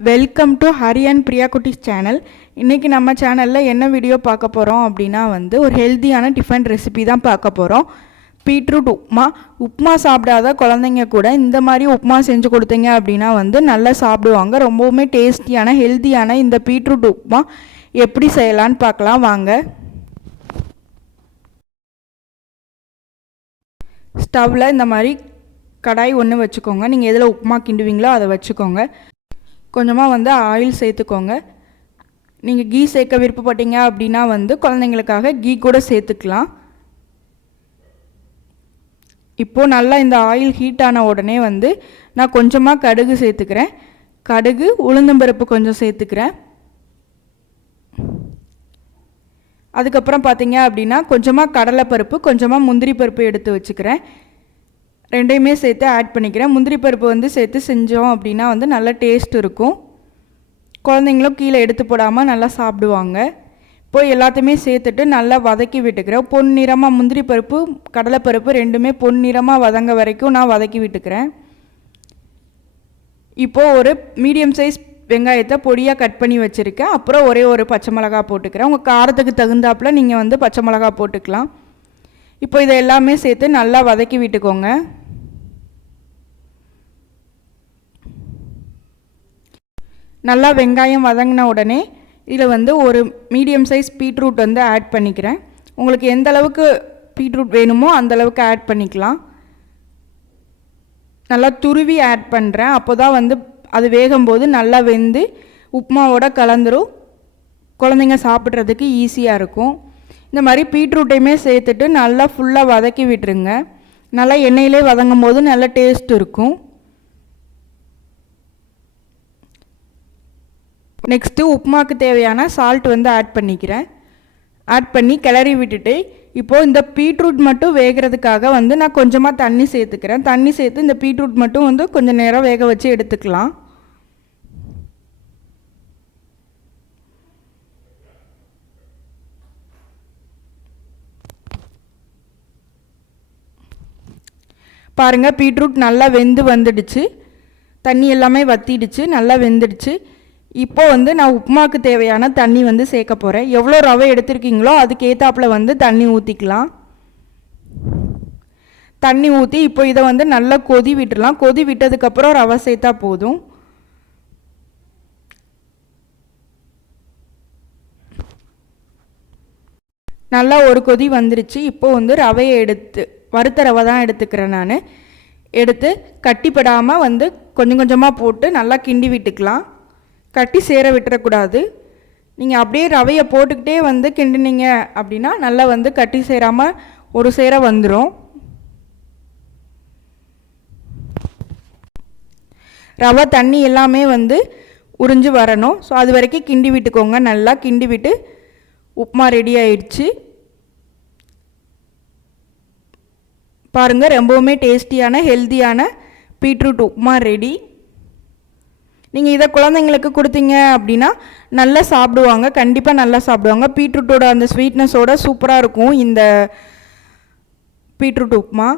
Welcome to Hari and Priya Kutties channel. இன்றைக்கி நம்ம சேனலில் என்ன வீடியோ பார்க்க போகிறோம் அப்படின்னா ஒரு ஹெல்த்தியான டிஃபன் ரெசிபி தான் பார்க்க போகிறோம். பீட்ரூட் உப்புமா சாப்பிடாத குழந்தைங்க கூட இந்த மாதிரி உப்புமா செஞ்சு கொடுத்தீங்க அப்படின்னா நல்லா சாப்பிடுவாங்க. ரொம்பவுமே டேஸ்டியான ஹெல்த்தியான இந்த பீட்ரூட் உப்புமா எப்படி செய்யலான்னு பார்க்கலாம் வாங்க. ஸ்டவ்வில் இந்த மாதிரி கடாய் ஒன்று வச்சுக்கோங்க. நீங்கள் எதில் உப்புமா கிண்டுவீங்களோ அதை வச்சுக்கோங்க. கொஞ்சமாக ஆயில் சேர்த்துக்கோங்க. நீங்கள் கீ சேர்க்க விருப்பப்பட்டீங்க அப்படின்னா குழந்தைங்களுக்காக கீ கூட சேர்த்துக்கலாம். இப்போது நல்லா இந்த ஆயில் ஹீட் ஆன உடனே நான் கொஞ்சமாக கடுகு சேர்த்துக்கிறேன். கடுகு உளுந்தம்பருப்பு கொஞ்சம் சேர்த்துக்கிறேன். அதுக்கப்புறம் பார்த்தீங்க அப்படின்னா கொஞ்சமாக கடலைப்பருப்பு கொஞ்சமாக முந்திரி பருப்பு எடுத்து வச்சுக்கிறேன். ரெண்டையுமே சேர்த்து ஆட் பண்ணிக்கிறேன். முந்திரி பருப்பு சேர்த்து செஞ்சோம் அப்படின்னா நல்ல டேஸ்ட் இருக்கும். குழந்தைங்களும் கீழே எடுத்து போடாமல் நல்லா சாப்பிடுவாங்க. இப்போது எல்லாத்தையுமே சேர்த்துட்டு நல்லா வதக்கி விட்டுக்கிறேன். பொன்னிறமாக முந்திரி பருப்பு கடலைப்பருப்பு ரெண்டுமே பொன்னிறமாக வதங்க வரைக்கும் நான் வதக்கி விட்டுக்கிறேன். இப்போது ஒரு மீடியம் சைஸ் வெங்காயத்தை பொடியாக கட் பண்ணி வச்சுருக்கேன். அப்புறம் ஒரே ஒரு பச்சை மிளகா போட்டுக்கிறேன். உங்கள் காரத்துக்கு தகுந்தாப்பில் நீங்கள் பச்சை மிளகா போட்டுக்கலாம். இப்போ இதை எல்லாமே சேர்த்து நல்லா வதக்கி விட்டுக்கோங்க. நல்லா வெங்காயம் வதங்கின உடனே இதில் ஒரு மீடியம் சைஸ் பீட்ரூட் ஆட் பண்ணிக்கிறேன். உங்களுக்கு எந்த அளவுக்கு பீட்ரூட் வேணுமோ அந்த அளவுக்கு ஆட் பண்ணிக்கலாம். நல்லா துருவி ஆட் பண்ணுறேன். அப்போ தான் அது வேகும்போது நல்லா வெந்து உப்புமாவோட கலந்துரும். குழந்தைங்க சாப்பிட்றதுக்கு ஈஸியாக இருக்கும். இந்த மாதிரி பீட்ரூட்டையுமே சேர்த்துட்டு நல்லா ஃபுல்லாக வதக்கி விட்டுருங்க. நல்லா எண்ணெயிலே வதங்கும் போது நல்ல டேஸ்ட் இருக்கும். நெக்ஸ்ட்டு உப்புமாவுக்கு தேவையான சால்ட் ஆட் பண்ணிக்கிறேன். ஆட் பண்ணி கிளறி விட்டுட்டு இப்போது இந்த பீட்ரூட் மட்டும் வேகிறதுக்காக நான் கொஞ்சமாக தண்ணி சேர்த்துக்கிறேன். தண்ணி சேர்த்து இந்த பீட்ரூட் மட்டும் கொஞ்சம் நேரம் வேக வச்சு எடுத்துக்கலாம். பாருங்கள், பீட்ரூட் நல்லா வெந்து வந்துடுச்சு. தண்ணி எல்லாமே வற்றிடுச்சு, நல்லா வெந்துடுச்சு. இப்போது நான் உப்புமாவுக்கு தேவையான தண்ணி சேர்க்க போகிறேன். எவ்வளோ ரவை எடுத்துருக்கீங்களோ அதுக்கு ஏற்றாப்பில் தண்ணி ஊற்றிக்கலாம். தண்ணி ஊற்றி இப்போ இதை நல்லா கொதி விட்டுடலாம். கொதி விட்டதுக்கப்புறம் ரவை சேர்த்தா போதும். நல்லா ஒரு கொதி வந்துருச்சு. இப்போது ரவையை எடுத்து வறுத்த ரவை தான் எடுத்துக்கிறேன். நான் எடுத்து கட்டிப்படாமல் கொஞ்சம் கொஞ்சமாக போட்டு நல்லா கிண்டி விட்டுக்கலாம். கட்டி சேர விட்டுறக்கூடாது. நீங்கள் அப்படியே ரவையை போட்டுக்கிட்டே கிண்டினீங்க அப்படின்னா நல்லா கட்டி சேராமல் ஒரு சேர வந்துடும். ரவை தண்ணி எல்லாமே உறிஞ்சு வரணும். ஸோ அது வரைக்கும் கிண்டி விட்டுக்கோங்க. நல்லா கிண்டி விட்டு உப்புமா ரெடி ஆயிடுச்சு. பாருங்கள், ரொம்பவுமே டேஸ்டியான ஹெல்த்தியான பீட்ரூட் உப்புமா ரெடி. நீங்கள் இதை குழந்தைங்களுக்கு கொடுத்தீங்க அப்படின்னா நல்லா சாப்பிடுவாங்க. கண்டிப்பாக நல்லா சாப்பிடுவாங்க. பீட்ரூட்டோட அந்த ஸ்வீட்னஸோட சூப்பராக இருக்கும் இந்த பீட்ரூட் உப்புமா.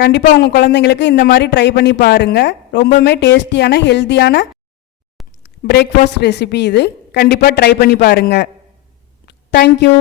கண்டிப்பாக உங்கள் குழந்தைங்களுக்கு இந்த மாதிரி ட்ரை பண்ணி பாருங்கள். ரொம்பவுமே டேஸ்டியான ஹெல்த்தியான பிரேக்ஃபாஸ்ட் ரெசிபி இது. கண்டிப்பாக ட்ரை பண்ணி பாருங்கள். தேங்க்யூ.